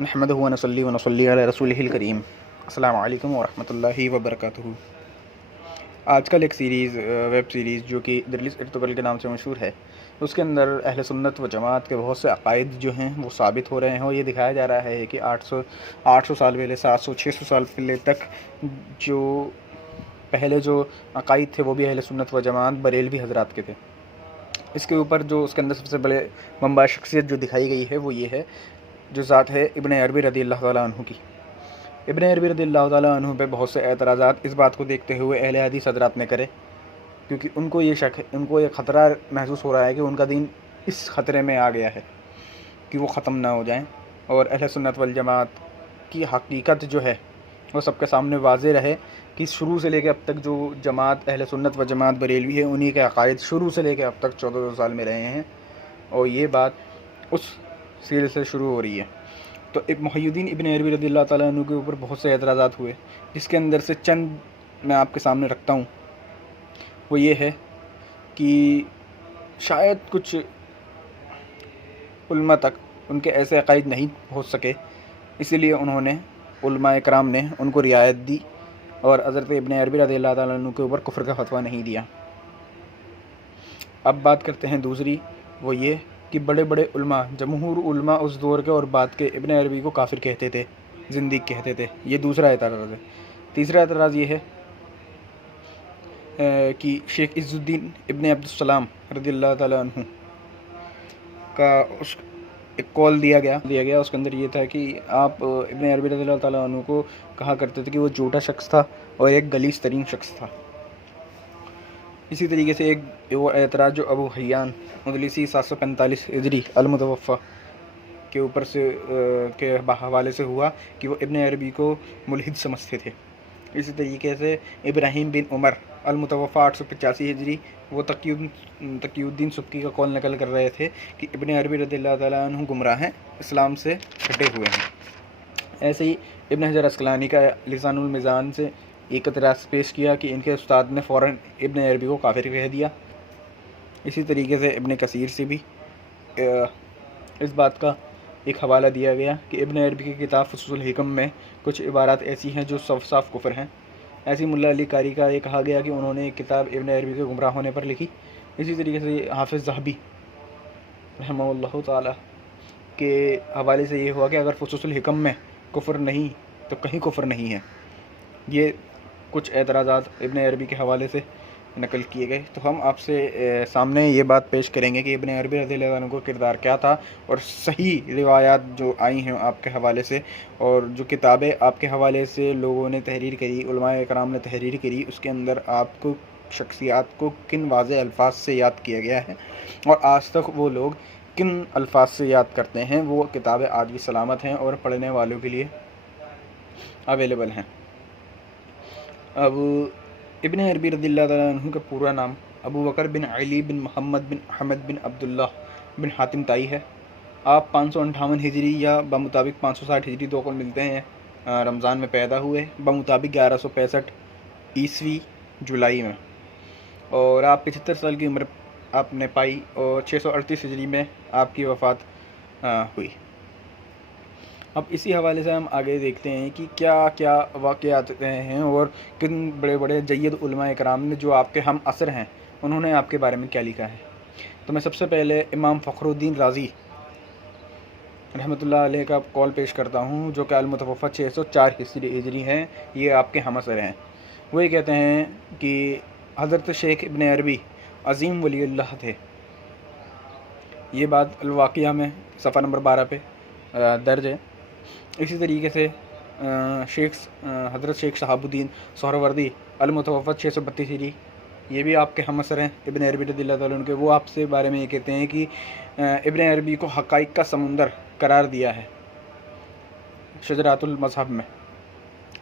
नहमदुहु व नसल्ली व नसल्ली अला रसूलिहिल करीम। अस्सलामु अलैकुम व रहमतुल्लाहि व बरकातुहू। आजकल एक वेब सीरीज़ जो कि दरलिस इर्तुगल के नाम से मशहूर है, उसके अंदर अहले सुन्नत व जमात के बहुत से अकायद जो हैं वो साबित हो रहे हैं और ये दिखाया जा रहा है कि 800 साल पहले, 700-600 साल पहले तक जो पहले जो अकायद थे वो भी अहले सुन्नत व जमात बरेलवी हज़रात के थे। इसके ऊपर जो उसके अंदर सबसे बड़े बम्बा शख्सियत जो दिखाई गई है वो ये है, जो ज़ात है इब्न अरबी रज़ियल्लाहु ताला अन्हु की। इब्न अरबी रज़ियल्लाहु ताला अन्हु पे बहुत से एतराज़ात इस बात को देखते हुए अहले हदीस हज़रात ने करे, क्योंकि उनको ये शक है, उनको ये ख़तरा महसूस हो रहा है कि उनका दीन इस ख़तरे में आ गया है कि वो ख़त्म ना हो जाए और अहले सुन्नत वल जमात की हकीकत जो है वो सबके सामने वाज़े रहे कि शुरू से लेकर अब तक जो जमात अहले सुन्नत व जमात बरेलवी है उन्हीं के अकायद शुरू से लेकर अब तक 1400 साल में रहे हैं और ये बात उस सिरे से शुरू हो रही है। तो मुहय्यिद्दीन इब्न अरबी रज़ियल्लाहु ताला अन्हु के ऊपर बहुत से एतराज़ात हुए, जिसके अंदर से चंद मैं आपके सामने रखता हूँ। वो ये है कि शायद कुछ उल्मा तक उनके ऐसे अकायद नहीं पहुँच सके, इसीलिए उन्होंने उल्मा कराम ने उनको रियायत दी और हज़रत इब्न अरबी रज़ियल्लाहु ताला अन्हु के ऊपर कुफ्र का फतवा नहीं दिया। अब बात करते हैं दूसरी, वो ये कि बड़े बड़े उल्मा, जमहूर उल्मा उस दौर के और बाद के इब्न अरबी को काफिर कहते थे, जिंदीक कहते थे। ये दूसरा एतराज़ है। तीसरा एतराज़ ये है कि शेख इज़्ज़ुद्दीन इब्न अब्दुस्सलाम रज़ियल्लाहु ताला अन्हु का उस एक कॉल दिया गया। उसके अंदर ये था कि आप इब्न अरबी रज़ियल्लाहु ताला अन्हु को कहा करते थे कि वो झूठा शख्स था और एक गलीज़ तरीन शख्स था। इसी तरीके से एक वो एतराज़ जो अबू हय्यान मजलिसी 745 हिजरी अल-मुतवफ़्फ़ा के ऊपर से के हवाले से हुआ कि वो इब्न अरबी को मुल्हिद समझते थे। इसी तरीके से इब्राहीम बिन उमर अल-मुतवफ़्फ़ा 885 हिजरी वो तक़ियुद्दीन सुब्की का कौल नकल कर रहे थे कि इब्न अरबी रज़ियल्लाहु ताला अन्हु गुमराह हैं, इस्लाम से हटे हुए हैं। ऐसे ही इब्न हजर अस्क़लानी का लिसानुल मीज़ान से एक एतराज़ पेश किया कि इनके उस्ताद ने फ़ौरन इब्न अरबी को काफिर कह दिया। इसी तरीके से इब्न कसीर से भी इस बात का एक हवाला दिया गया कि इब्न अरबी की किताब फ़ुसूल हिकम में कुछ इबारात ऐसी हैं जो साफ कुफ्र हैं। ऐसी मुल्ला अली कारी का ये कहा गया कि उन्होंने एक किताब इब्न अरबी के गुमराह होने पर लिखी। इसी तरीके से हाफिज़ ज़हबी रहमहुल्लाह ताला के हवाले से ये हुआ कि अगर फ़ुसूल हिकम में कुफ्र नहीं तो कहीं कुफ्र नहीं है। ये कुछ एतराज़ात इब्न अरबी के हवाले से नकल किए गए। तो हम आपसे सामने ये बात पेश करेंगे कि इब्न अरबी रज़ियल्लाहु अन्हु का किरदार क्या था और सही रिवायात जो आई हैं आपके हवाले से और जो किताबें आपके हवाले से लोगों ने तहरीर करी, उलमाए कराम ने तहरीर करी, उसके अंदर आपको शख्सियात को किन वाज़े अल्फाज से याद किया गया है और आज तक वो लोग किन अल्फाज से याद करते हैं। वो किताबें आज भी सलामत हैं और पढ़ने वालों के लिए अवेलेबल हैं। अब इब्न अरबी रज़ियल्लाहु ताला अन्हु का पूरा नाम अबू बकर बिन अली बिन मोहम्मद बिन अहमद बिन अब्दुल्लाह बिन हातिम ताई है। आप 558 हिजरी या बमुताबिक 560 हिजरी दो को मिलते हैं रमज़ान में पैदा हुए, बमुताबिक 1165 ईस्वी जुलाई में, और आप 75 साल की उम्र आपने पाई और 638 हिजरी में आपकी वफ़ात हुई। अब इसी हवाले से हम आगे देखते हैं कि क्या क्या वाक़यात हैं और किन बड़े बड़े जय्यद उलमाए कराम ने जो आपके हम असर हैं उन्होंने आपके बारे में क्या लिखा है। तो मैं सबसे पहले इमाम फ़खरुद्दीन राज़ी रहमतुल्लाह अलैह का कॉल पेश करता हूँ, जो कि अल-मुतवफ़्फ़ा 604 हिजरी हैं। ये आपके हम असर हैं। वो ये कहते हैं कि हज़रत शेख इब्न अरबी अज़ीम वलीउल्लाह थे। ये बात अल-वाक़िया में सफ़ा नंबर 12 पे दर्ज है। इसी तरीके से हज़रत शेख शहाबुद्दीन सोहरावर्दी अल-मुतवफ़्फ़ा 632 हिजरी, ये भी आपके हम असर हैं इब्न अरबी रज़ियल्लाहु ताला अन्हु के। वो आपसे बारे में ये कहते हैं कि इब्न अरबी को हक़ाइक़ का समुंदर करार दिया है शजरातुल मज़हब में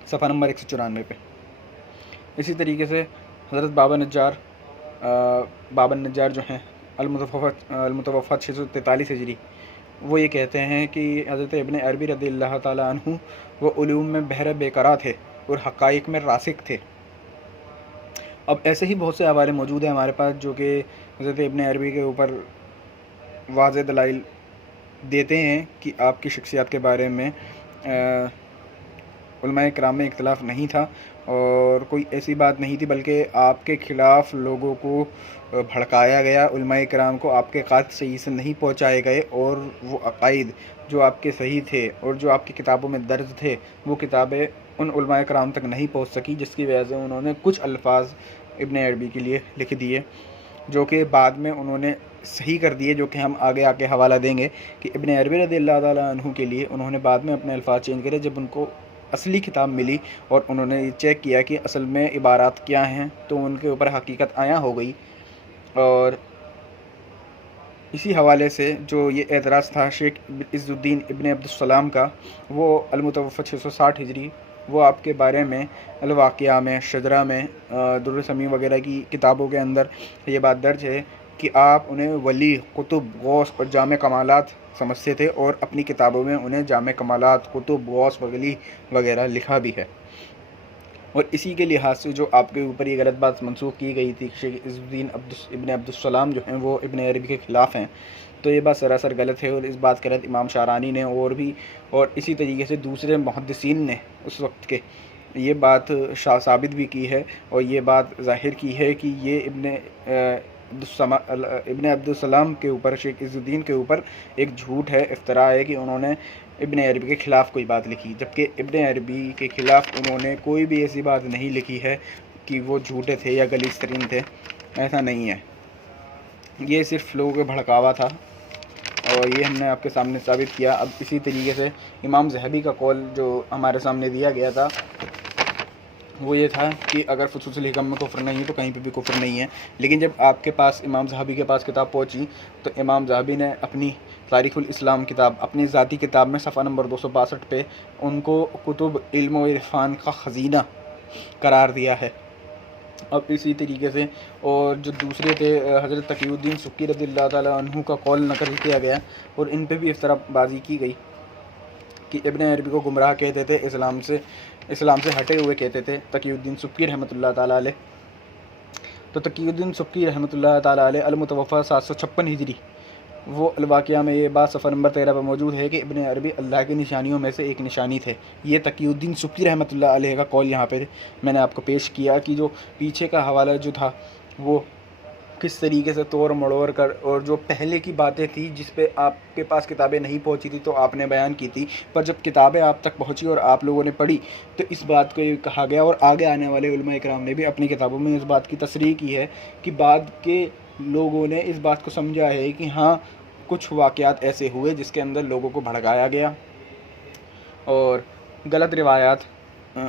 सफ़ा नंबर 194 पे। इसी तरीके से हज़रत बाबा नज्जार जो हैं अल-मुतवफ़्फ़ा 643 हिजरी, वो ये कहते हैं कि हज़रत इब्न अरबी रज़ियल्लाहु ताला अन्हु वो उलूम में बहरे बेकरार थे और हक़ाइक़ में रासिक थे। अब ऐसे ही बहुत से हवाले मौजूद हैं हमारे पास जो कि हज़रत इब्न अरबी के ऊपर वाज़ेह दलाइल देते हैं कि आपकी शख्सियत के बारे में उलमाए किराम में इख्तिलाफ़ नहीं था और कोई ऐसी बात नहीं थी, बल्कि आपके ख़िलाफ़ लोगों को भड़काया गया। उलमाए किराम को आपके क़ात सही से नहीं पहुँचाए गए और वो अक़ाइद जो आपके सही थे और जो आपकी किताबों में दर्ज थे, वो किताबें उन उलमाए किराम तक नहीं पहुँच सकी, जिसकी वजह से उन्होंने कुछ अल्फाज इब्न अरबी के लिए लिख दिए, जो कि बाद में उन्होंने सही कर दिए, जो कि हम आगे आके हवाला देंगे कि इब्न अरबी रज़ियल्लाहु ताला अन्हु के लिए उन्होंने बाद में अपने अल्फाज चेंज करे जब उनको असली किताब मिली और उन्होंने ये चेक किया कि असल में इबारात क्या हैं, तो उनके ऊपर हकीकत आया हो गई। और इसी हवाले से जो ये एतराज़ था शेख इज़्ज़ुद्दीन इब्न अब्दुस्सलाम का, वो अलमुतवफ़्फ़ा 660 हिजरी, वो आपके बारे में अल-वाक़िया में, शजरा में, दुर्र समी वगैरह की किताबों के अंदर ये बात दर्ज है कि आप उन्हें वली, कुतुब, गौस और जामे कमालात समझते थे और अपनी किताबों में उन्हें जामे कमालात, कुतुब, गौस वली वगैरह लिखा भी है। और इसी के लिहाज से जो आपके ऊपर ये गलत बात मंसूख की गई थी, शेख इज़्ज़ुद्दीन इब्न अब्दुस्सलाम जो हैं वो इब्न अरबी के ख़िलाफ़ हैं, तो ये बात सरासर गलत है। और इस बात के रद्द इमाम शारानी ने और इसी तरीके से दूसरे मुहद्दिसीन ने उस वक्त के ये बात साबित भी की है और ये बात ज़ाहिर की है कि ये इब्न अब्दुस्सलाम के ऊपर, शेख इज़्ज़ुद्दीन के ऊपर एक झूठ है, इफ्तरा है कि उन्होंने इब्न अरबी के ख़िलाफ़ कोई बात लिखी, जबकि इब्न अरबी के ख़िलाफ़ उन्होंने कोई भी ऐसी बात नहीं लिखी है कि वो झूठे थे या गलीज़ तरीन थे। ऐसा नहीं है, ये सिर्फ़ लोगों का भड़कावा था और ये हमने आपके सामने साबित किया। अब इसी तरीके से इमाम ज़हबी का कौल जो हमारे सामने दिया गया था, वो ये था कि अगर फुसूसल हिकम में कुफ्र नहीं है तो कहीं पे भी कुफ्र नहीं है। लेकिन जब आपके पास इमाम ज़हबी के पास किताब पहुंची तो इमाम ज़हबी ने अपनी तारीख़ुल इस्लाम किताब, अपनी ज़ाती किताब में सफ़ा नंबर 262 पे उनको कुतुब इल्म व इरफ़ान का ख़ज़ीना करार दिया है। अब इसी तरीके से और जो दूसरे थे हज़रत तक़ीउद्दीन सुक्की रज़ियल्लाहु ताला अन्हु का कौल नक़ल किया गया और इन पे भी इफ्तराबाज़ी की गई कि इब्न अरबी को गुमराह कहते थे, इस्लाम से हटे हुए कहते थे तक़ीउद्दीन सुक्की रहमतुल्लाह ताला अलैह। तो तक़ीउद्दीन सुक्की रहमतुल्लाह ताला अलैह अल-मुतवफ़्फ़ा 756 हिजरी, वो अल-वाक़िया में ये बात सफ़र नंबर 13 पर मौजूद है कि इब्न अरबी अल्लाह की निशानियों में से एक निशानी थे। ये तक़ीउद्दीन सुक्की रहमतुल्लाह अलैह का कौल यहाँ पर मैंने आपको पेश किया कि जो पीछे का हवाला जो था वो किस तरीके से तोड़ मड़ोड़ कर, और जो पहले की बातें थी जिस पे आपके पास किताबें नहीं पहुंची थी तो आपने बयान की थी, पर जब किताबें आप तक पहुंची और आप लोगों ने पढ़ी तो इस बात को ये कहा गया और आगे आने वाले उलमा इकराम ने भी अपनी किताबों में इस बात की तसरीह की है कि बाद के लोगों ने इस बात को समझा है कि हाँ, कुछ वाक़यात ऐसे हुए जिसके अंदर लोगों को भड़काया गया और गलत रिवायात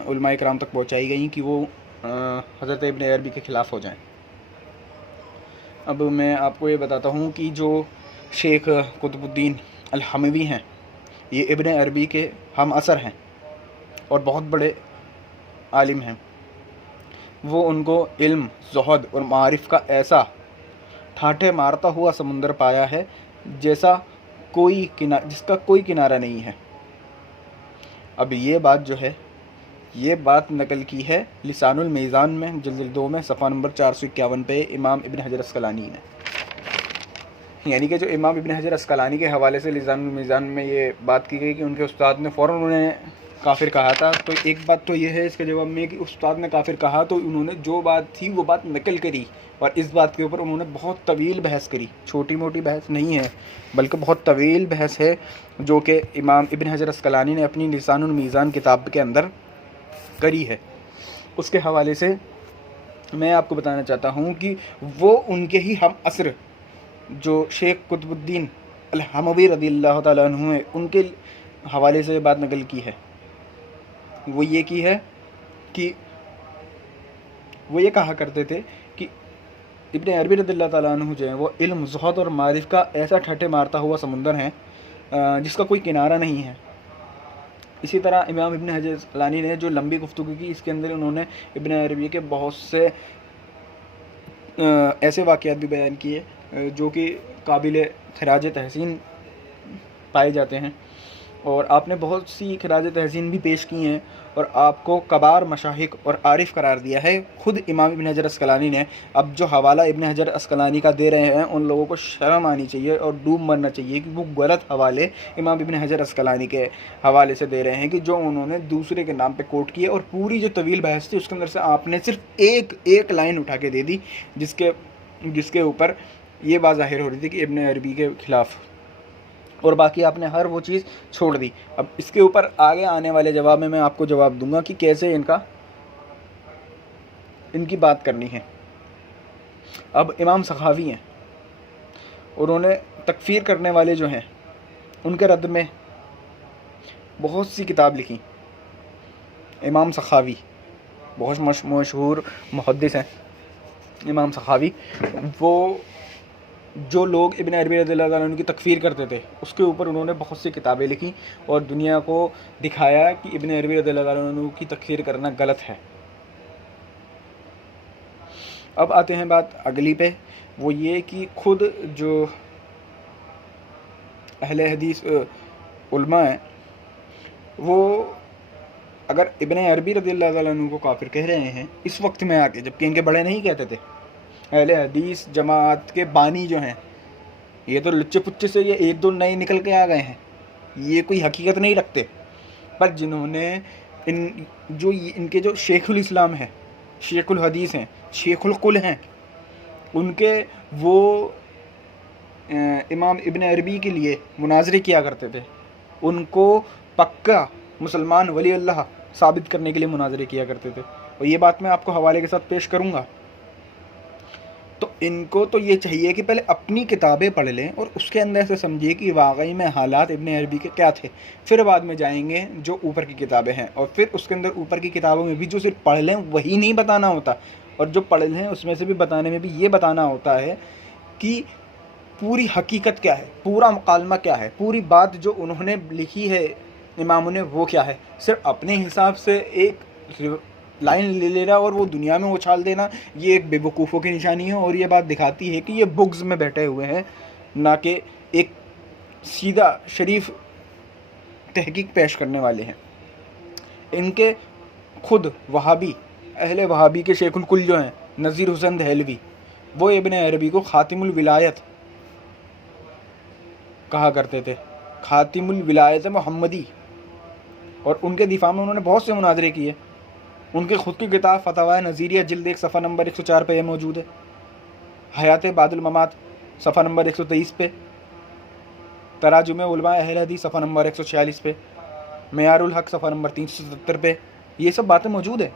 उलमा इकराम तक पहुँचाई गई कि वो हज़रत इब्न अरबी के ख़िलाफ़ हो जाएँ। अब मैं आपको ये बताता हूँ कि जो शेख कुतुबुद्दीन अल-हमवी हैं, ये इब्न अरबी के हम असर हैं और बहुत बड़े आलिम हैं। वो उनको इल्म, ज़ुहद और मारिफ़ का ऐसा ठाठे मारता हुआ समुंदर पाया है जिसका कोई किनारा नहीं है। अब ये बात जो है, ये बात नकल की है लिसानुल मीज़ान में जिल्द 2 में सफ़ा नंबर 451 पे इमाम इब्न हजर अस्क़लानी ने। यानी कि जो इमाम इब्न हजर अस्क़लानी के हवाले से लिसानुल मीज़ान में ये बात की गई कि उनके उस्ताद ने फ़ौरन उन्हें काफिर कहा था। तो एक बात तो ये है इसके जवाब में कि उस्ताद ने काफिर कहा तो उन्होंने जो बात थी वो बात नकल करी और इस बात के ऊपर उन्होंने बहुत तवील बहस करी। छोटी मोटी बहस नहीं है बल्कि बहुत तवील बहस है जो कि इमाम इब्न हजर अस्क़लानी ने अपनी लिसानुल मीज़ान किताब के अंदर करी है। उसके हवाले से मैं आपको बताना चाहता हूँ कि वो उनके ही हम असर जो शेख कुतुबुद्दीन अल-हमवी रज़ियल्लाहु ताला अन्हु है उनके हवाले से बात नकल की है। वो ये की है कि वो ये कहा करते थे कि इब्न अरबी रज़ियल्लाहु ताला अन्हु जो है वो इल्म, ज़ुहद और मारिफ़ का ऐसा ठट्ठे मारता हुआ समुंदर है जिसका कोई किनारा नहीं है। इसी तरह इमाम इब्न हजर अस्क़लानी ने जो लंबी गुफ्तगू की इसके अंदर उन्होंने इब्न अरबी के बहुत से ऐसे वाक़यात भी बयान किए जो कि काबिल खराज तहसीन पाए जाते हैं और आपने बहुत सी खराज तहसीन भी पेश की हैं और आपको कबार मशाइख और आरिफ करार दिया है। खुद इमाम इब्न हजर अस्कलानी ने। अब जो हवाला इब्न हजर अस्कलानी का दे रहे हैं उन लोगों को शर्म आनी चाहिए और डूब मरना चाहिए कि वो गलत हवाले इमाम इब्न हजर अस्कलानी के हवाले से दे रहे हैं कि जो उन्होंने दूसरे के नाम पे कोट किए, और पूरी जो तवील बहस थी उसके अंदर से आपने सिर्फ एक लाइन उठा के दे दी जिसके ऊपर ये बात ज़ाहिर हो रही थी कि इब्न अरबी के ख़िलाफ़, और बाकी आपने हर वो चीज़ छोड़ दी। अब इसके ऊपर आगे आने वाले जवाब में मैं आपको जवाब दूंगा कि कैसे इनकी बात करनी है। अब इमाम सखावी हैं, उन्होंने तकफ़ीर करने वाले जो हैं उनके रद्द में बहुत सी किताब लिखी। इमाम सखावी बहुत मशहूर मुहद्दिस हैं इमाम सखावी। वो जो लोग इब्न अरबी रज़ियल्लाहु अन्हु की तकफ़ीर करते थे उसके ऊपर उन्होंने बहुत सी किताबें लिखी और दुनिया को दिखाया कि इब्न अरबी रज़ियल्लाहु अन्हु की तकफ़ीर करना गलत है। अब आते हैं बात अगली पे, वो ये कि खुद जो अहले हदीस उलमा हैं वो अगर इब्न अरबी रज़ियल्लाहु अन्हु को काफिर कह रहे हैं इस वक्त में आके, जबकि इनके बड़े नहीं कहते थे, अहले हदीस जमात के बानी जो हैं ये तो लुच्चे पुच्चे से ये एक दो नए निकल के आ गए हैं, ये कोई हकीकत नहीं रखते। पर जिन्होंने इनके जो शेखुल इस्लाम हैं, शेखुल हदीस हैं, शेखुल कुल हैं, उनके वो इमाम इब्न अरबी के लिए मुनाजरे किया करते थे, उनको पक्का मुसलमान वली अल्लाह साबित करने के लिए मुनाजरे किया करते थे। और ये बात मैं आपको हवाले के साथ पेश करूँगा। तो इनको तो ये चाहिए कि पहले अपनी किताबें पढ़ लें और उसके अंदर से समझिए कि वाकई में हालात इब्न अरबी के क्या थे, फिर बाद में जाएंगे जो ऊपर की किताबें हैं, और फिर उसके अंदर ऊपर की किताबों में भी जो सिर्फ पढ़ लें वही नहीं बताना होता, और जो पढ़ लें उसमें से भी बताने में भी ये बताना होता है कि पूरी हकीकत क्या है, पूरा मुकालमा क्या है, पूरी बात जो उन्होंने लिखी है इमामों ने वो क्या है। सिर्फ अपने हिसाब से एक लाइन ले लेना और वो दुनिया में उछाल देना, ये एक बेवकूफ़ों की निशानी है, और ये बात दिखाती है कि ये बुग्ज़ में बैठे हुए हैं, ना कि एक सीधा शरीफ तहकीक पेश करने वाले हैं। इनके खुद वहाबी अहले वहाबी के शेखुल कुल जो हैं नज़ीर हुसैन दहलवी, वो इब्न अरबी को खातिमुल विलायत कहा करते थे, खातिमुल विलायत मोहम्मदी, और उनके दिफा में उन्होंने बहुत से मुनाजरे किए। उनके खुद की किताब फतवा नज़ीरिया जिल्द 1 सफ़ा नंबर 104 पे यह मौजूद है, हयात बादुल ममात सफ़ा नंबर 123 पे, तराजुमे उलमा अहले हदीस सफ़ा नंबर 146 पे, मयारुल हक सफ़ा नंबर 377 पे, ये सब बातें मौजूद है।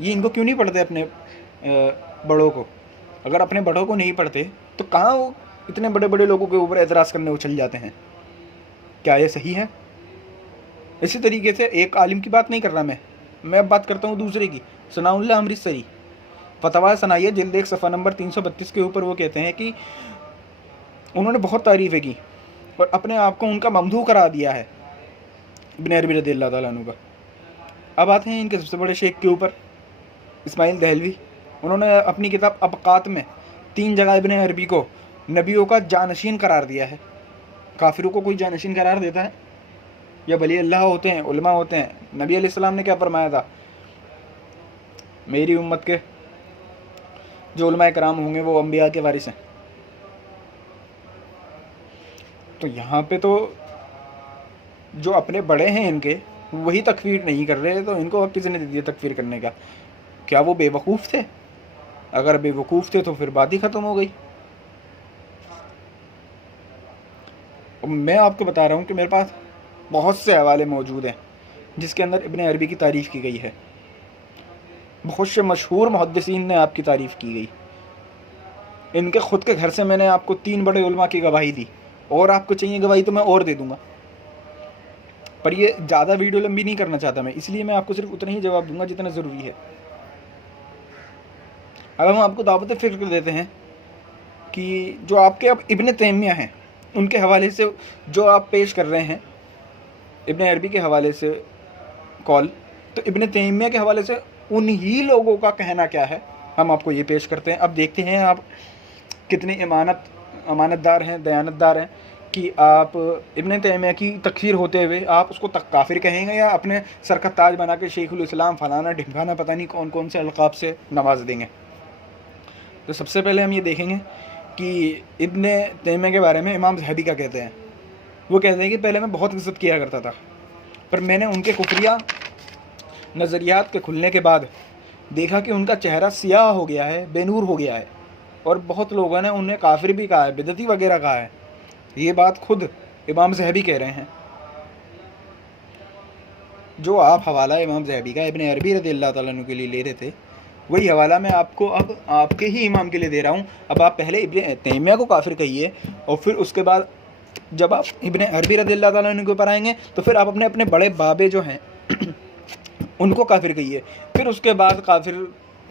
ये इनको क्यों नहीं पढ़ते अपने बड़ों को? अगर अपने बड़ों को नहीं पढ़ते तो कहाँ वो इतने बड़े बड़े लोगों के ऊपर एतराज़ करने उछल जाते हैं? क्या ये सही है? इसी तरीके से एक आलिम की बात नहीं कर रहा मैं अब बात करता हूँ दूसरे की। सनाउल्लाह अमृतसरी फतवा सनाइया जिल्द 1 सफ़ा नंबर 332 के ऊपर वो कहते हैं कि उन्होंने बहुत तारीफ़ें की और अपने आप को उनका ममदूह करा दिया है इब्न अरबी रज़ियल्लाहु ताला अन्हु का। अब आते हैं इनके सबसे बड़े शेख के ऊपर, इस्माइल दहलवी। उन्होंने अपनी किताब अबकात में 3 जगह इब्न अरबी को नबियों का जानशीन करार दिया है। काफिरों को कोई जानशीन करार देता है? या वली अल्लाह होते हैं, उलमा होते हैं? नबी अलैहिस्सलाम ने क्या फरमाया था? मेरी उम्मत के जो उलमा कराम होंगे वो अंबिया के वारिस हैं। तो यहाँ पे तो जो अपने बड़े हैं इनके वही तकफीर नहीं कर रहे, तो इनको अब किसने दे दिया तकफीर करने का? क्या वो बेवकूफ़ थे? अगर बेवकूफ़ थे तो फिर बात ही ख़त्म हो गई। मैं आपको बता रहा हूँ कि मेरे पास बहुत से हवाले मौजूद हैं जिसके अंदर इब्न अरबी की तारीफ़ की गई है, बहुत से मशहूर मुहद्दिसीन ने आपकी तारीफ़ की गई। इनके ख़ुद के घर से मैंने आपको 3 बड़े उलमा की गवाही दी, और आपको चाहिए गवाही तो मैं और दे दूँगा, पर ये ज़्यादा वीडियो लंबी नहीं करना चाहता मैं, इसलिए मैं आपको सिर्फ उतना ही जवाब दूंगा जितना ज़रूरी है। अब हम आपको दावत फ़िक्र देते हैं कि जो आपके अब इब्न तैमिया हैं उनके हवाले से जो आप पेश कर रहे हैं इब्न अरबी के हवाले से कॉल, तो इब्न तैमिया के हवाले से उन्हीं लोगों का कहना क्या है हम आपको ये पेश करते हैं। अब देखते हैं आप कितने अमानतदार हैं, दयानतदार हैं कि आप इब्न तैमिया की तकफीर होते हुए आप उसको काफिर कहेंगे या अपने सर का ताज बना के शेखुल इस्लाम फलाना ढिमकाना पता नहीं कौन कौन से अलकाब से नवाज देंगे। तो सबसे पहले हम ये देखेंगे कि इब्न तैमिया के बारे में इमाम ज़हबी क्या कहते हैं। वो कहते हैं कि पहले मैं बहुत इज़्ज़त किया करता था, पर मैंने उनके कुफरिया नज़रियात के खुलने के बाद देखा कि उनका चेहरा सियाह हो गया है, बेनूर हो गया है, और बहुत लोगों ने उन्हें काफिर भी कहा है, बिदती वगैरह कहा है। ये बात खुद इमाम ज़हबी कह रहे हैं। जो आप हवाला इमाम ज़हबी का इब्न अरबी रज़ियल्लाहु ताला अन्हु के लिए ले रहे थे, वही हवाला मैं आपको अब आपके ही इमाम के लिए दे रहा हूँ। अब आप पहले इब्न तैमिया को काफिर कहिए, और फिर उसके बाद जब आप इब्न अरबी रज़ियल्लाहु ताला अन्हु के ऊपर आएंगे तो फिर आप अपने अपने बड़े बाबे जो हैं उनको काफिर कहिए। फिर उसके बाद काफिर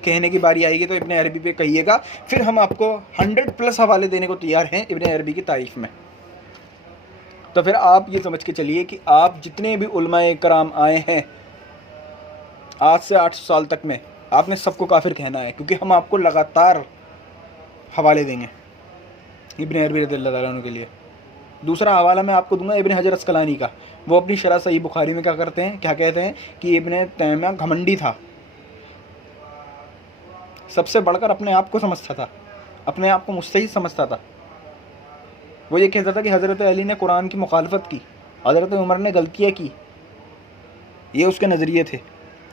कहने की बारी आएगी तो इब्न अरबी पे कहिएगा। फिर हम आपको 100+ हवाले देने को तैयार हैं इब्न अरबी की तारीफ में। तो फिर आप ये समझ के चलिए कि आप जितने भी उलमाए कराम आए हैं आज से 800 साल तक में, आपने सबको काफिर कहना है, क्योंकि हम आपको लगातार हवाले देंगे इब्न अरबी रज़ियल्लाहु ताला अन्हु के लिए। दूसरा हवाला मैं आपको दूंगा इब्न हजर अस्कलानी का। वो अपनी शरह सही बुखारी में क्या करते हैं, क्या कहते हैं कि इब्न तैमिया घमंडी था, सबसे बढ़कर अपने आप को समझता था, अपने आप को मुस्तहिद समझता था। वो ये कहता था कि हज़रत अली ने कुरान की मुखालफत की, हज़रत उमर ने गलतियाँ की, ये उसके नज़रिए थे।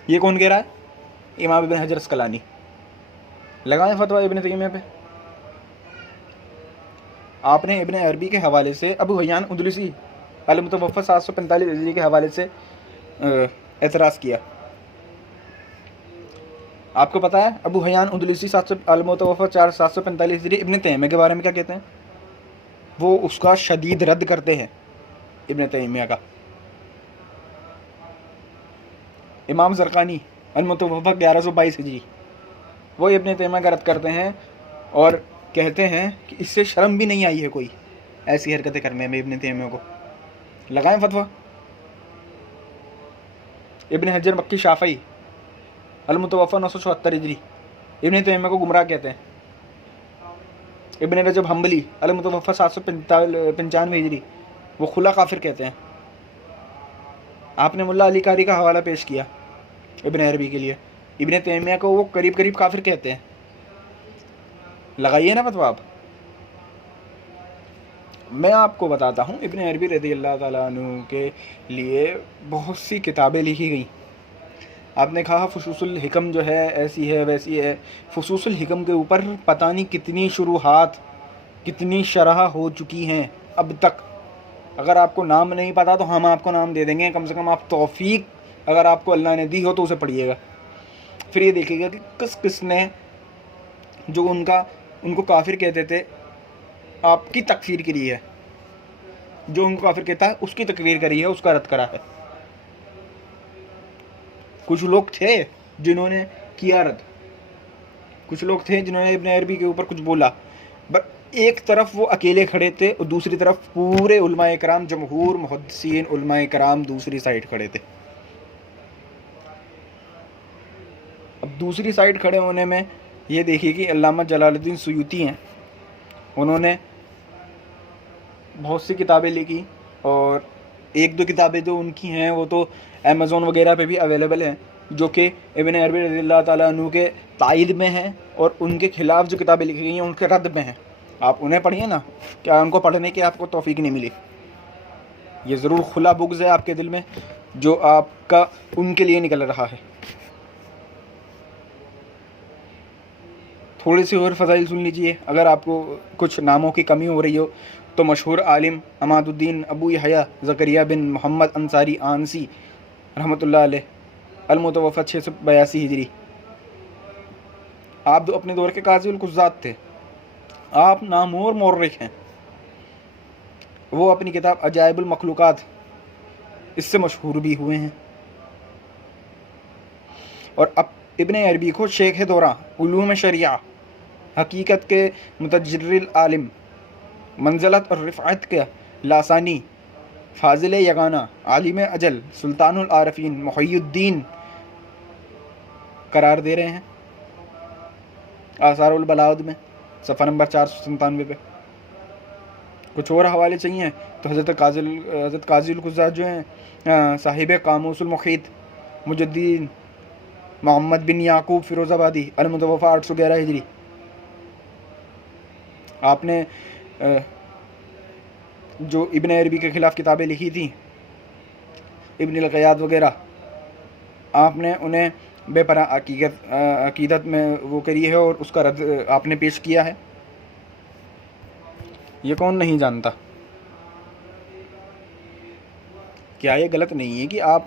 ये कौन कह रहा है? इमाम इब्न हजर अस्कलानी। लगाएं फतवा इब्न तैमिया पे। आपने इब्न अरबी के हवाले से अबू हय्यान उदलिसी अल-मुतवफ़्फ़ा 745 हिजरी के हवाले से एतराज़ किया। आपको पता है अबू हय्यान उदलिसी अल-मुतवफ़्फ़ा 745 हिजरी इब्न तैमिया के बारे में क्या कहते हैं? वो उसका शदीद रद्द करते हैं इब्न तैमिया का। इमाम ज़रक़ानी अल-मुतवफ़्फ़ा 1122 हिजरी, वो इब्न तैमिया का रद्द करते हैं और कहते हैं कि इससे शर्म भी नहीं आई है कोई ऐसी हरकतें करने में इब्न तैमिया को। लगाएं फतवा। इब्न हजर मक्की शाफ़ई अल-मुतवफ़्फ़ा 974 हिजरी, इब्न तैमिया को गुमराह कहते हैं। इब्न रजब हम्बली अल-मुतवफ़्फ़ा 795 हिजरी, वो खुला काफिर कहते हैं। आपने मुल्ला अली कारी का हवाला पेश किया इब्न अरबी के लिए, इब्न तैमिया को वो करीब करीब काफिर कहते हैं। लगाइए ना फतवा आप। मैं आपको बताता हूँ इब्न अरबी रज़ियल्लाहु ताला अन्हु के लिए बहुत सी किताबें लिखी गई। आपने कहा फुसूसुल हिकम जो है ऐसी है वैसी है। फुसूसुल हिकम के ऊपर पता नहीं कितनी शुरूहात, कितनी शरह हो चुकी हैं अब तक। अगर आपको नाम नहीं पता तो हम आपको नाम दे देंगे, कम से कम आप तौफीक अगर आपको अल्लाह ने दी हो तो उसे पढ़िएगा। फिर ये देखिएगा कि किस किस ने जो उनको काफिर कहते थे आपकी तकफीर करी है, जो उनको काफिर कहता है उसकी तकफीर करी है, उसका रद्द करा है। कुछ लोग थे जिन्होंने किया रद्द, कुछ लोग थे जिन्होंने इब्न अरबी के ऊपर कुछ बोला, बट एक तरफ वो अकेले खड़े थे और दूसरी तरफ पूरे उलमाए कराम, जमहूर मुहद्दिसीन उलमाए कराम दूसरी साइड खड़े थे। अब दूसरी साइड खड़े होने में ये देखिए कि अल्लामा जलालुद्दीन सुयूती हैं, उन्होंने बहुत सी किताबें लिखी और एक दो किताबें जो उनकी हैं वो तो अमेज़ोन वगैरह पे भी अवेलेबल हैं, जो कि इब्न अरबी रज़ियल्लाहु ताला अन्हु के तायद में हैं और उनके ख़िलाफ़ जो किताबें लिखी गई हैं उनके रद्द में हैं। आप उन्हें पढ़िए ना, क्या उनको पढ़ने की आपको तौफीक नहीं मिली? ये ज़रूर खुला बुग़्ज़ है आपके दिल में जो आपका उनके लिए निकल रहा है। थोड़ी सी और फ़ज़ाइल सुन लीजिए। अगर आपको कुछ नामों की कमी हो रही हो तो मशहूर आलिम अमादुद्दीन अबू यहया ज़करिया बिन मोहम्मद अंसारी आनसी रहमतुल्लाह अलैह अल-मुतवफ़्फ़ा 682 हिजरी, आप अपने दौर के काज़ी उल कुज़्ज़ात थे, आप नामोर मौर्रिख हैं। वो अपनी किताब अजाइबुल मखलूक़ात इससे मशहूर भी हुए हैं। और अब इब्न अरबी को शेख दौरा उलूम शरिया, हकीकत के मुतजर्रिल आलिम, मंज़लत और रिफ़अत के लासानी, फ़ाज़िल यगाना, आलिम अजल, सुल्तानुल आरफ़ीन, मुहय्यिद्दीन करार दे रहे हैं आसारुल बलागत में सफ़ा नंबर 497 पे। कुछ और हवाले चाहिए तो हज़रत काज़िल कुज़ात जो हैं साहिब कामूसुल मुखीत मुजद्दीन मोहम्मद बिन याकूब फ़िरोज़ाबादी अल-मुतवफ़ा 811 हिजरी, आपने जो इब्न अरबी के ख़िलाफ़ किताबें लिखी थी, इब्न अल-क़याद वग़ैरह, आपने उन्हें बेपरा अकीदत में वो करी है और उसका रद्द आपने पेश किया है। ये कौन नहीं जानता? क्या ये गलत नहीं है कि आप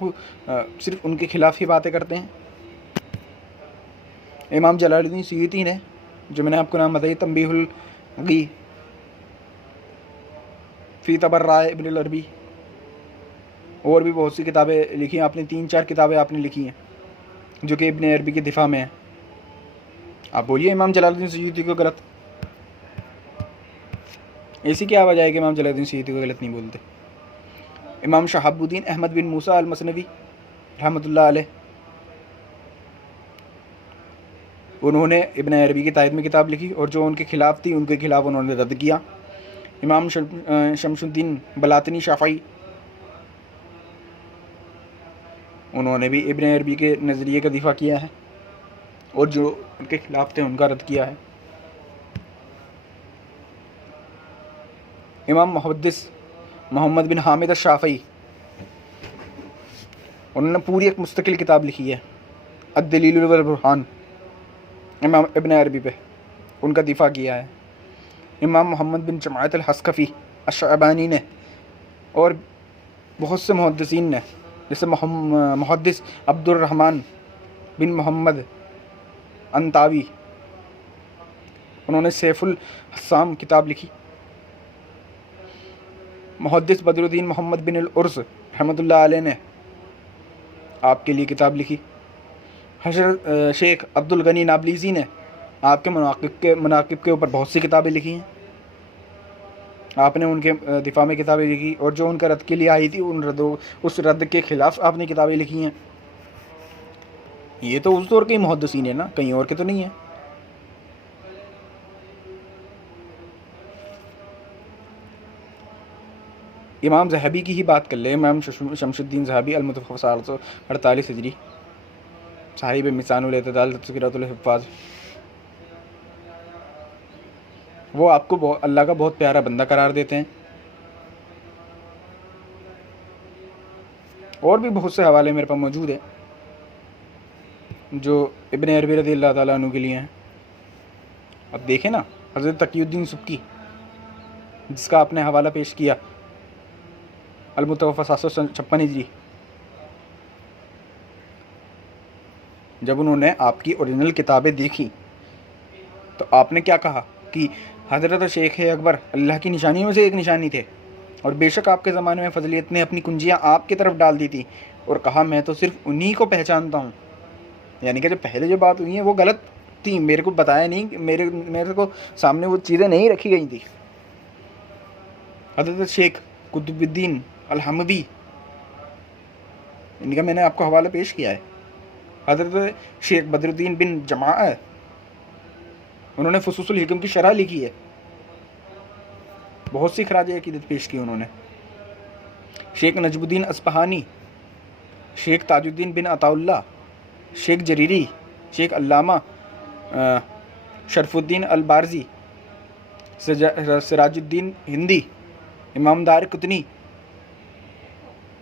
सिर्फ उनके ख़िलाफ़ ही बातें करते हैं? इमाम जलालुद्दीन सुयूती ने, जो मैंने आपको नाम बताई, तंबीहुल गी फ़ी तबर्राए इब्न अरबी, और भी बहुत सी किताबें लिखी हैं आपने। 3-4 किताबें आपने लिखी हैं जो कि इब्न अरबी के दिफा में हैं। आप बोलिए इमाम जलालुद्दीन सुयूती को गलत? ऐसी क्या वजह है कि इमाम जलालुद्दीन सुयूती को गलत नहीं बोलते? इमाम शहाबुद्दीन अहमद बिन मूसा अल मसनवी रहमतुल्लाह अलैह, उन्होंने इब्न अरबी की तायद में किताब लिखी और जो उनके ख़िलाफ़ थी उनके ख़िलाफ़ उन्होंने रद्द किया। इमाम शमसुद्दीन बलातनी शाफ़ई, उन्होंने भी इब्न अरबी के नज़रिए का दिफा किया है और जो उनके ख़िलाफ़ थे उनका रद्द किया है। इमाम मुहद्दिस मोहम्मद बिन हामिद शाफ़ई, उन्होंने पूरी एक मुस्तकिल किताब लिखी है अद-दलील वल बुरहान, इमाम इब्न अरबी पे उनका दिफा किया है। इमाम मोहम्मद बिन जमाअत अल-हस्कफ़ी अश-शअबानी ने और बहुत से मुहद्दिसीन ने, जैसे मुहद्दिस अब्दुर्रहमान बिन मोहम्मद अंतावी, उन्होंने सैफुल हस्साम किताब लिखी। मुहद्दिस बदरुद्दीन मोहम्मद बिन अल-उर्स रहमतुल्लाह अलैह ने आपके लिए किताब लिखी। हज़रत शेख अब्दुल गनी नाबलीज़ी ने आपके मनाक़िब के ऊपर बहुत सी किताबें लिखी हैं। आपने उनके दिफा में किताबें लिखी और जो उनका रद्द के लिए आई थी उस रद्द के ख़िलाफ़ आपने किताबें लिखी हैं। ये तो उस दौर के ही मुहद्दिसीन है ना, कहीं और के तो नहीं है। इमाम ज़हबी की ही बात कर ले, इमाम शमसुद्दीन ज़हबी अल-मुतवफ़्फ़ा 448 हिजरी, साहिब मिज़ानुल एतदाल तज़किरतुल हुफ़्फ़ाज़, वो आपको अल्लाह का बहुत प्यारा बंदा करार देते हैं। और भी बहुत से हवाले मेरे पास मौजूद हैं जो इब्न अरबी रज़ियल्लाहु ताला अन्हु के लिए हैं। अब देखें ना, हज़रत तक़ीउद्दीन सुब्की, जिसका आपने हवाला पेश किया अल-मुतवफ़्फ़ा 756 हिजरी, जब उन्होंने आपकी ओरिजिनल किताबें देखी तो आपने क्या कहा कि हज़रत शेख अकबर अल्लाह की निशानियों में से एक निशानी थे और बेशक आपके ज़माने में फ़ज़लियत ने अपनी कुंजियाँ आपकी तरफ डाल दी थी, और कहा मैं तो सिर्फ उन्हीं को पहचानता हूँ। यानी कि जो पहले जो बात हुई है वो गलत थी, मेरे को बताया नहीं, मेरे को सामने वो चीज़ें नहीं रखी गई थी। हज़रत शेख कुतुबुद्दीन अल-हमवी, इनका मैंने आपको हवाला पेश किया है। हज़रत शेख बदरुद्दीन बिन जमाअ, उन्होंने फुसूसुल हिकम की शरह लिखी है, बहुत सी खराज अकीदत पेश की उन्होंने। शेख नजमुद्दीन अस्फहानी, शेख ताजुद्दीन बिन अताउल्लाह, शेख जरीरी, शेख अल्लामा शरफुद्दीन अल-बारज़ी, सिराजुद्दीन हिंदी, इमाम दार कुतनी,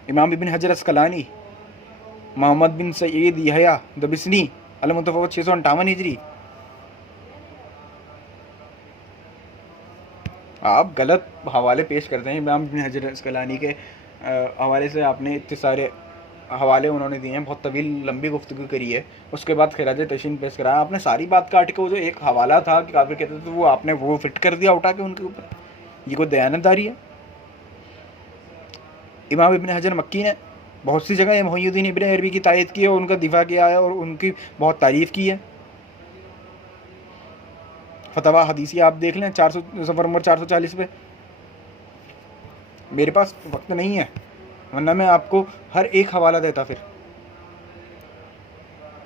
इमाम इब्न हजर अस्कलानी, मोहम्मद बिन सईद यहया दबिस्नी अल-मुतवफ़्फ़ा 658 हिजरी। आप गलत हवाले पेश करते हैं। इमाम इब्न हजर अस्कलानी के हवाले से आपने इतने सारे हवाले उन्होंने दिए हैं, बहुत तवील लंबी गुफ्तगू करी है, उसके बाद खिराज तशीन पेश कराया। आपने सारी बात काट के वो जो एक हवाला था कि काफिर कहते थे, वो आपने वो फिट कर दिया उठा के उनके ऊपर। ये कोई दयानतदारी है? इमाम इब्न हजर मक्की ने बहुत सी जगह मुहय्यिद्दीन इब्न अरबी की तायद की है और उनका दिफा किया है और उनकी बहुत तारीफ़ की है। फतवा हदीसी आप देख लें 400 सफ़र नंबर 440 पे। मेरे पास वक्त नहीं है, वरना मैं आपको हर एक हवाला देता। फिर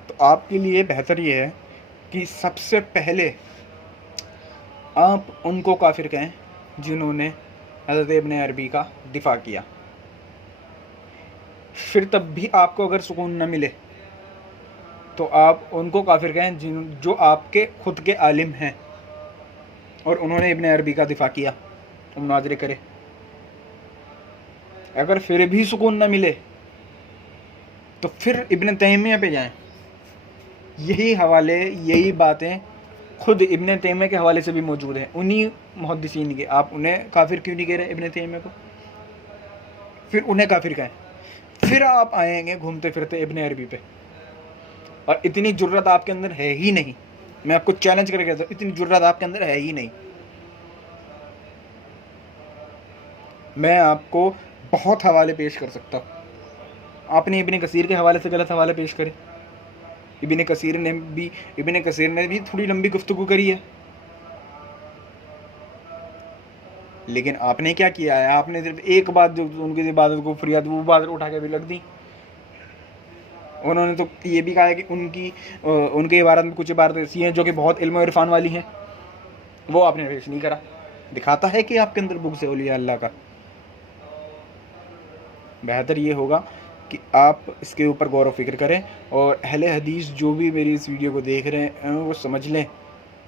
तो आपके लिए बेहतर ये है कि सबसे पहले आप उनको काफिर कहें जिन्होंने हज़रत इब्न अरबी का दिफा किया। फिर तब भी आपको अगर सुकून न मिले तो आप उनको काफिर कहें जो आपके खुद के आलिम हैं और उन्होंने इब्न अरबी का दिफा किया, तो मुनाज़रे करे। अगर फिर भी सुकून न मिले तो फिर इब्न तैमिया पे जाएं। यही हवाले, यही बातें खुद इब्न तैमिया के हवाले से भी मौजूद हैं, उन्हीं मुहद्दिसीन के। आप उन्हें काफिर क्यों नहीं कह रहे इब्न तैमिया को? फिर उन्हें काफिर कहें। फिर आप आएंगे घूमते फिरते इब्न अरबी पे, और इतनी जुर्रत आपके अंदर है ही नहीं। मैं आपको चैलेंज करके कहता हूं, इतनी जुर्रत आपके अंदर है ही नहीं। मैं आपको बहुत हवाले पेश कर सकता हूं। आपने इब्न कसीर के हवाले से गलत हवाले पेश करे। इब्न कसीर ने भी थोड़ी लंबी गुफ्तगू करी है, लेकिन आपने क्या किया है? आपने सिर्फ एक बात, जो उनकी इबादत को फरियाद, वो बात उठा के भी लग दी। उन्होंने तो ये भी कहा है कि उनके इबारत में कुछ इबारतें ऐसी हैं जो कि बहुत इल्म और इरफान वाली हैं, वो आपने पेश नहीं करा। दिखाता है कि आपके अंदर बुग़्ज़ है औलिया अल्लाह का। बेहतर ये होगा कि आप इसके ऊपर गौर व फिक्र करें, और अहले हदीस जो भी मेरी इस वीडियो को देख रहे हैं वो समझ लें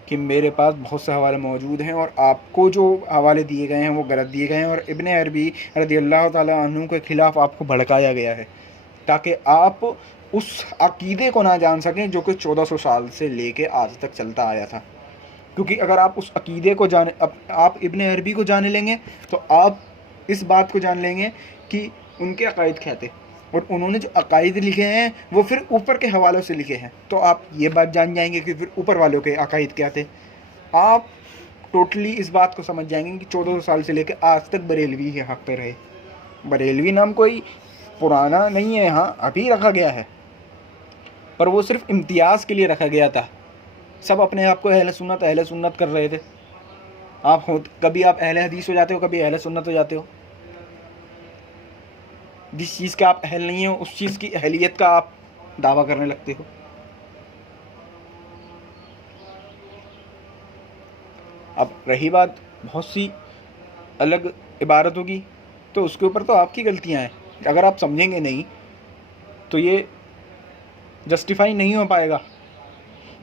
कि मेरे पास बहुत से हवाले मौजूद हैं, और आपको जो हवाले दिए गए हैं वो गलत दिए गए हैं, और इब्न अरबी रज़ियल्लाहु ताला अन्हु के ख़िलाफ़ आपको भड़काया गया है, ताकि आप उस अक़ीदे को ना जान सकें जो कि 1400 साल से लेके आज तक चलता आया था। क्योंकि अगर आप उस अक़ीदे को आप इब्न अरबी को जान लेंगे तो आप इस बात को जान लेंगे कि उनके अक़ाइद क्या थे, और उन्होंने जो अक़ाइद लिखे हैं वो फिर ऊपर के हवालों से लिखे हैं, तो आप ये बात जान जाएंगे कि फिर ऊपर वालों के अक़ाइद क्या थे। आप टोटली इस बात को समझ जाएंगे कि 1400 साल से लेकर आज तक बरेलवी ही हक़ पे रहे। बरेलवी नाम कोई पुराना नहीं है, यहाँ अभी रखा गया है, पर वो सिर्फ इम्तियाज़ के लिए रखा गया था। सब अपने आप को अहले सुन्नत कर रहे थे। कभी आप अहले हदीस हो जाते हो, कभी अहले सुन्नत हो जाते हो। जिस चीज़ का आप अहल नहीं हो उस चीज़ की अहलियत का आप दावा करने लगते हो। अब रही बात बहुत सी अलग इबारतों की, तो उसके ऊपर तो आपकी गलतियां हैं। अगर आप समझेंगे नहीं तो ये जस्टिफाई नहीं हो पाएगा।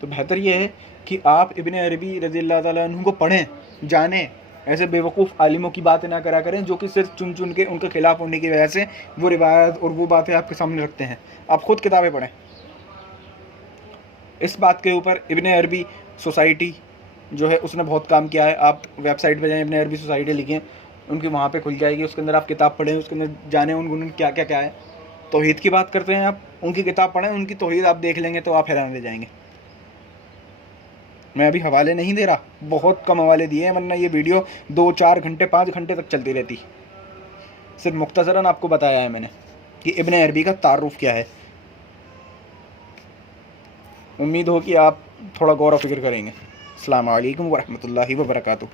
तो बेहतर ये है कि आप इब्न अरबी रज़ियल्लाहु ताला अन्हु को पढ़ें, जानें। ऐसे बेवकूफ़ आलिमों की बातें ना करा करें जो कि सिर्फ चुन चुन के उनके ख़िलाफ़ होने की वजह से वो रिवायत और वो बातें आपके सामने रखते हैं। आप ख़ुद किताबें पढ़ें। इस बात के ऊपर इब्न अरबी सोसाइटी जो है उसने बहुत काम किया है। आप वेबसाइट पे जाएँ, इब्न अरबी सोसाइटी लिखें, उनकी वहाँ पे खुल जाएगी। उसके अंदर आप किताब पढ़ें, उसके अंदर जानें उन्होंने क्या क्या है। तौहीद की बात करते हैं आप, उनकी किताब पढ़ें, उनकी तौहीद आप देख लेंगे तो आप हैरान रह जाएंगे। मैं अभी हवाले नहीं दे रहा, बहुत कम हवाले दिए हैं, वरना ये वीडियो 2-4 घंटे 5 घंटे तक चलती रहती। सिर्फ मुख्तसरन आपको बताया है मैंने कि इब्न अरबी का तारुफ क्या है। उम्मीद हो कि आप थोड़ा गौर व फिक्र करेंगे। अस्सलामु अलैकुम व रहमतुल्लाहि व बरकातुहू।